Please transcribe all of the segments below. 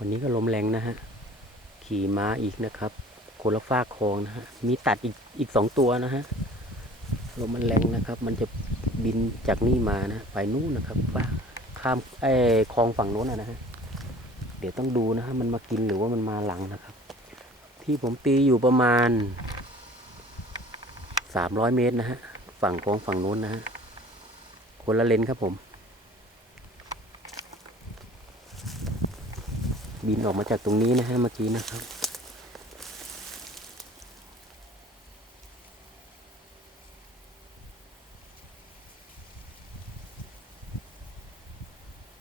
วันนี้ก็ลมแรงนะฮะ ขี่ม้าอีกนะครับโคนละฟากคลองนะฮะ มีตัดอีกอีกสองตัวนะฮะ ลมมันแรงนะครับ มันจะบินจากนี่มานะ ไปนู่นนะครับฟากข้ามไอ้คลองฝั่งโน้นนะนะฮะ เดี๋ยวต้องดูนะฮะ มันมากินหรือว่ามันมาหลังนะครับ ที่ผมตีอยู่ประมาณสามร้อยเมตรนะฮะ ฝั่งคลองฝั่งโน้นนะฮะ คนละเลนครับผม บินออกมาจากตรงนี้นะฮะเมื่อกี้นะครับ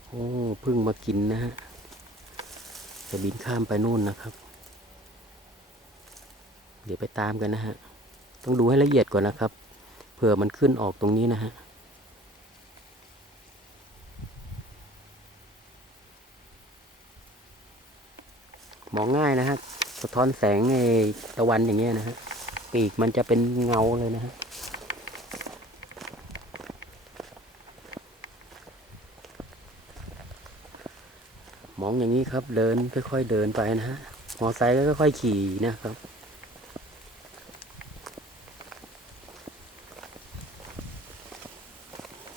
โอ้พึ่งมากินนะฮะจะบินข้ามไปนู่นนะครับ เดี๋ยวไปตามกันนะฮะ ต้องดูให้ละเอียดก่อนนะครับ เผื่อมันขึ้นออกตรงนี้นะฮะ มองง่ายนะฮะสะท้อนแสงในตะวันอย่างเงี้ยนะฮะปีกมันจะเป็นเงาเลยนะฮะมองอย่างนี้ครับ เดินค่อยๆเดินไปนะฮะมอไซค์ก็ค่อยๆขี่นะครับ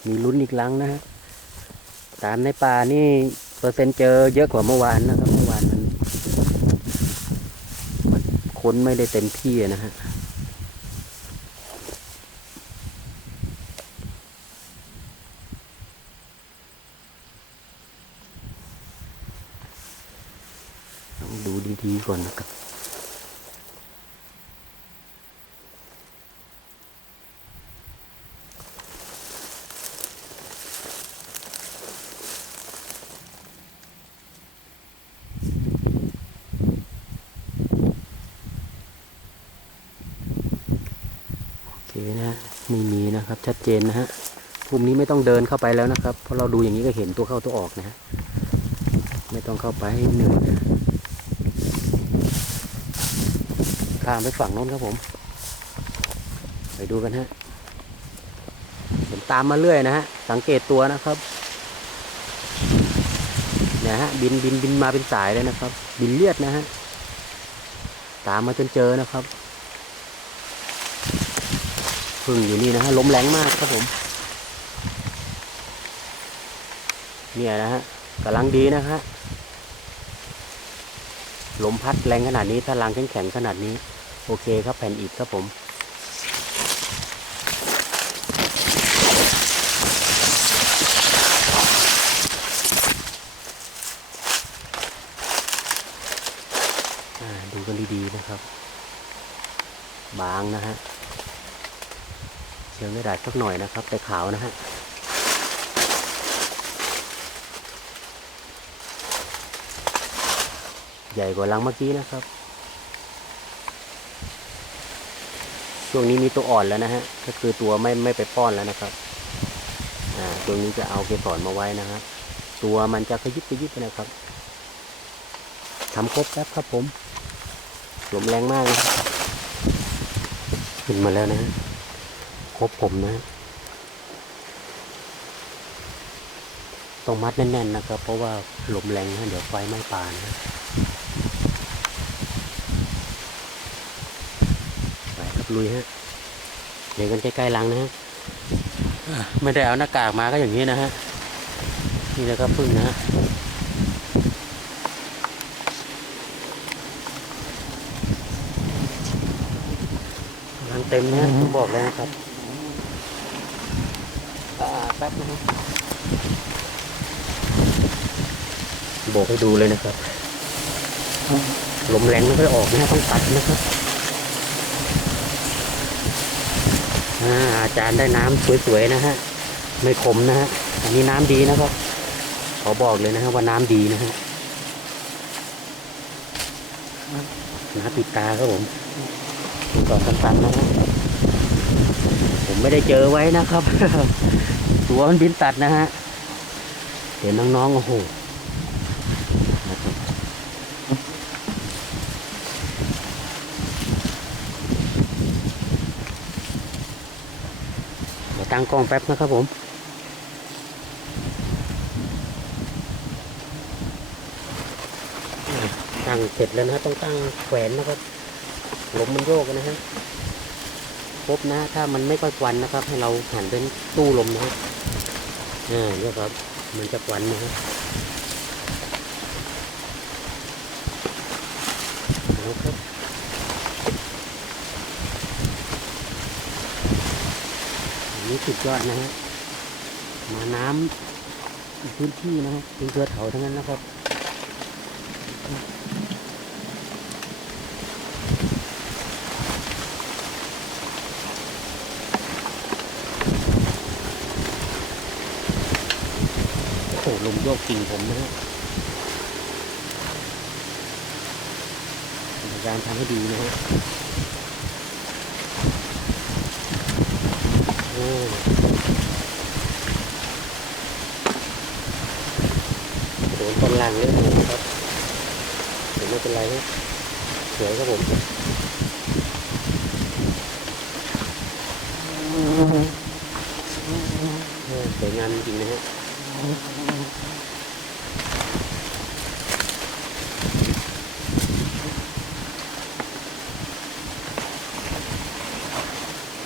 มีลุ้นอีกลังนะฮะตามในป่านี่เปอร์เซ็นต์เจอเยอะกว่าเมื่อวานนะครับ เมื่อวานมันมัน ค้นไม่ได้เต็มที่นะฮะต้องดูดีๆก่อนนะครับ โอเคนะฮะไม่มี นะครับ ชัดเจนนะฮะภูมินี้ไม่ต้องเดินเข้าไปแล้วนะครับ เพราะเราดูอย่างนี้ก็เห็นตัวเข้าตัวออกนะฮะไม่ต้องเข้าไปให้เหนื่อยนะข้ามไปฝั่งโน้นครับผม ไปดูกันฮะผมตามมาเรื่อยนะฮะสังเกตตัวนะครับเนี่ยฮะบินบินบินมาเป็นสายเลยนะครับ บินเลียดนะฮะตามมาจนเจอนะครับ พึ่งอยู่นี่นะฮะล้มแรงมากครับผม เนี่ยนะฮะกำลังดีนะฮะลมพัดแรงขนาดนี้ถ้ารังแข็งแข็งๆขนาดนี้ โอเคครับแผ่นอิฐครับผมดูกันดีๆนะครับ บางนะฮะ เชิงกระดาสักหน่อยนะครับ แต่ขาวนะฮะใหญ่กว่าลังเมื่อกี้นะครับ ช่วงนี้มีตัวอ่อนแล้วนะฮะ ก็คือตัวไม่ไม่ไปป้อนแล้วนะครับ อ่าตัวนี้จะเอาเกสรมาไว้นะฮะ ตัวมันจะขยิบขยิบนะครับทำครบแล้วครับผม ลมแรงมากนะครับขึ้นมาแล้วนะฮะ คบผมนะต้องมัดแน่นๆนะครับ เพราะว่าลมแรงนะเดี๋ยวไฟไหม้ป่านะไปครับลุยฮะเดี๋ยวกันใกล้ๆลังนะฮะไม่ได้เอาหน้ากากมาก็อย่างนี้นะฮะนี่นะครับพึ่งนะฮะลังเต็มนะผมบอกเลยนะครับ แป๊บนะครับกให้ดูเลยนะครับลมแรงไม่ค่อยออกนะต้องตัดนะครับอาอาจารย์ได้น้ำสวยๆนะฮะ ไม่ขมนะฮะ อันนี้น้ำดีนะครับขอบอกเลยนะฮะว่าน้ำดีนะฮะน้ำปิดตาครับผมดูก่อนสั้นๆนะฮะผมไม่ได้เจอไว้นะครับ ตัวมันบินตัดนะฮะ เห็นน้องๆโอ้โหตั้งกล้องแป๊บนะครับผม ตั้งเสร็จแล้วนะฮะต้องตั้งแขวนนะครับลมมันโยกนะฮะ ปุ๊บนะ ถ้ามันไม่ค่อยควันนะครับ ให้เราหันเป็นตู้ลมนะฮะอ่าเนี่ยครับมันจะควันนะฮะเอาครับนี้สุดยอดนะฮะมาน้ำพื้นที่นะฮะเป็นเทือเขาทั้งนั้นนะครับ โอ้โห ลมโยกกิ่งผมนะฮะพยายามทำให้ดีนะฮะโอ้โดนต้นล่างเยอะเลยนะครับแต่ไม่เป็นไรฮะสวยครับผมเสวยงามจริงๆนะฮะ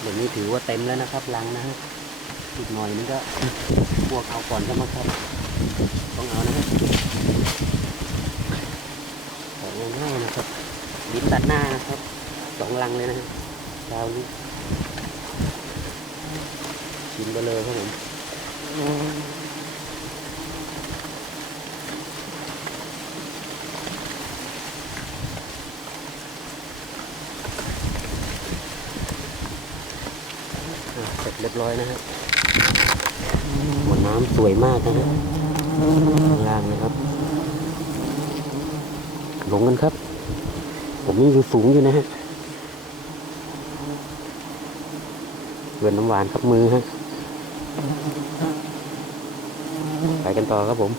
เดี๋ยวนี้ถือว่าเต็มแล้วนะครับลังนะฮะอีกหน่อยนึงก็พวกเอาก่อนก็มาครับต้องเอานะฮะของง่ายนะครับดินตัดหน้านะครับสองลังเลยนะฮะดาวนี้กินไปเลยครับผม เสร็จเรียบร้อยนะฮะหมดน้ำสวยมากนะฮะข้างล่างนะครับลงกันครับ ผมยังอยู่สูงอยู่นะฮะเกินน้ำหวานครับมือฮะไปกันต่อครับผม